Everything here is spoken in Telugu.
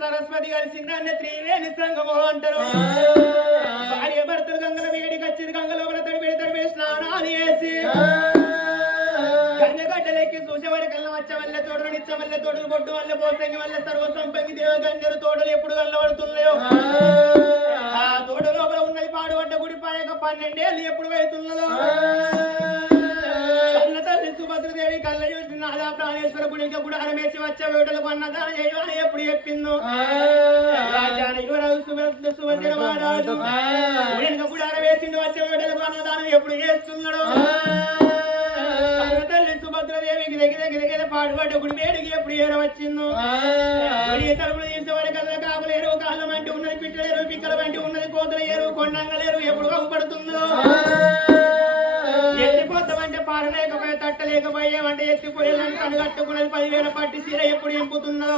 సరస్వతి కలిసిందన్న త్రివేణి సంగమో అంటారు భార్య భర్తలు గంగల వేడికి వచ్చింది గంగలో తడిపి స్నానాలు చేసి గంగగడ్డలెక్కి చూసేవారి కళ్ళ వచ్చ వల్ల తోటలు నిచ్చ వల్ల తోటలు కొట్టు వల్ల పోసంగి వల్ల సర్వసంపంగి దేవ గంజరు తోటలు ఎప్పుడు కళ్ళబడుతున్నాయో ఆ తోట లోపల ఉన్నది పాడుపడ్డ గుడి పాయక 12 ఏళ్ళు ఎప్పుడు వెళ్తున్నదో కన్న తల్లి సుభద్రదేవి కళ్ళ చూసి నాదా ప్రాణేశ్వర గుడికి కూడా అరమేసి వచ్చే వేటలకు అన్నదానం చేయమని ఎప్పుడు చెప్పిందో సుభద్ర మహారాజు కూడా అరవేసింది వచ్చే వేటలకు అన్నదానం ఎప్పుడు చేస్తున్నాడు తల్లి సుభద్రదేవికి దగ్గర పాడుపడ్డ గుడి వేడికి ఎప్పుడు ఏరవచ్చిందో తలుపులు తీసేవాడి కళ్ళ కాపులేరు కాళ్ళ వంటి ఉన్నది పిట్టలేరు పిక్కల వంటి ఉన్నది కోతలు ఏరు కొండంగలేరు ఎప్పుడు అవ్వబడుతుందో ఎత్తిపోతామంటే పారలేకపోయే తట్టలేకపోయామంటే ఎత్తిపోయేదంటే కనుగట్టుకున్నది 10,000 పట్టి సీర ఎప్పుడు ఎంపుతుందో